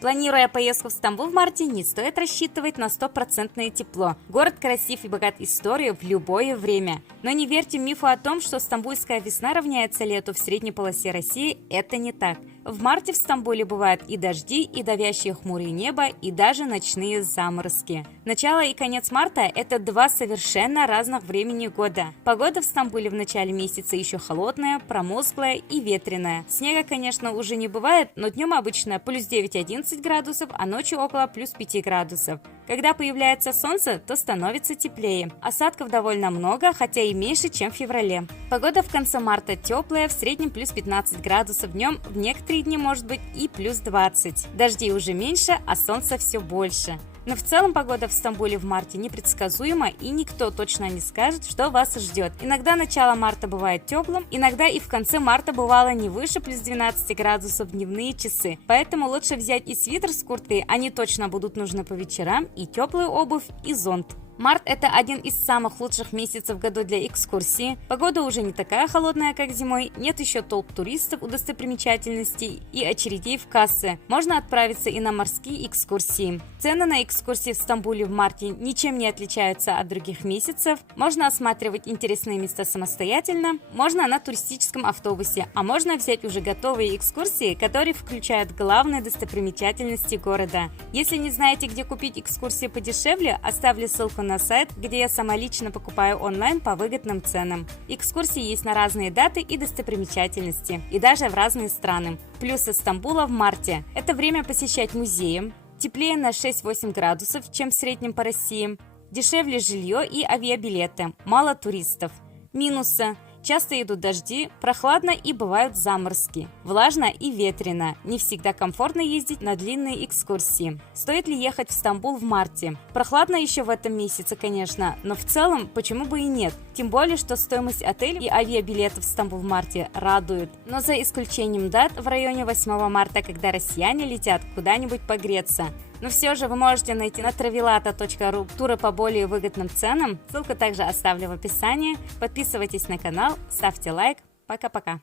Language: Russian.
Планируя поездку в Стамбул в марте, не стоит рассчитывать на 100% тепло. Город красив и богат историей в любое время. Но не верьте мифу о том, что стамбульская весна равняется лету в средней полосе России, это не так. В марте в Стамбуле бывают и дожди, и давящие хмурые небо, и даже ночные заморозки. Начало и конец марта – это два совершенно разных времени года. Погода в Стамбуле в начале месяца еще холодная, промозглая и ветреная. Снега, конечно, уже не бывает, но днем обычно плюс 9-11 градусов, а ночью около плюс 5 градусов. Когда появляется солнце, то становится теплее. Осадков довольно много, хотя и меньше, чем в феврале. Погода в конце марта теплая, в среднем плюс 15 градусов днем, в некоторые дни может быть и плюс 20. Дождей уже меньше, а солнца все больше. Но в целом погода в Стамбуле в марте непредсказуема, и никто точно не скажет, что вас ждет. Иногда начало марта бывает теплым, иногда и в конце марта бывало не выше плюс 12 градусов дневные часы. Поэтому лучше взять и свитер с курткой, они точно будут нужны по вечерам, и теплую обувь, и зонт. Март – это один из самых лучших месяцев в году для экскурсии. Погода уже не такая холодная, как зимой, нет еще толп туристов у достопримечательностей и очередей в кассы. Можно отправиться и на морские экскурсии. Цены на экскурсии в Стамбуле в марте ничем не отличаются от других месяцев. Можно осматривать интересные места самостоятельно, можно на туристическом автобусе, а можно взять уже готовые экскурсии, которые включают главные достопримечательности города. Если не знаете, где купить экскурсии подешевле, оставлю ссылку на сайт, где я сама лично покупаю онлайн по выгодным ценам. Экскурсии есть на разные даты и достопримечательности, и даже в разные страны. Плюсы Стамбула в марте – это время посещать музеи, теплее на 6-8 градусов, чем в среднем по России, дешевле жилье и авиабилеты, мало туристов. Минусы – часто идут дожди, прохладно и бывают заморозки. Влажно и ветрено. Не всегда комфортно ездить на длинные экскурсии. Стоит ли ехать в Стамбул в марте? Прохладно еще в этом месяце, конечно, но в целом почему бы и нет? Тем более, что стоимость отелей и авиабилетов в Стамбул в марте радует. Но за исключением дат в районе 8 марта, когда россияне летят куда-нибудь погреться. Но все же вы можете найти на travelata.ru туры по более выгодным ценам. Ссылку также оставлю в описании. Подписывайтесь на канал, ставьте лайк. Пока-пока.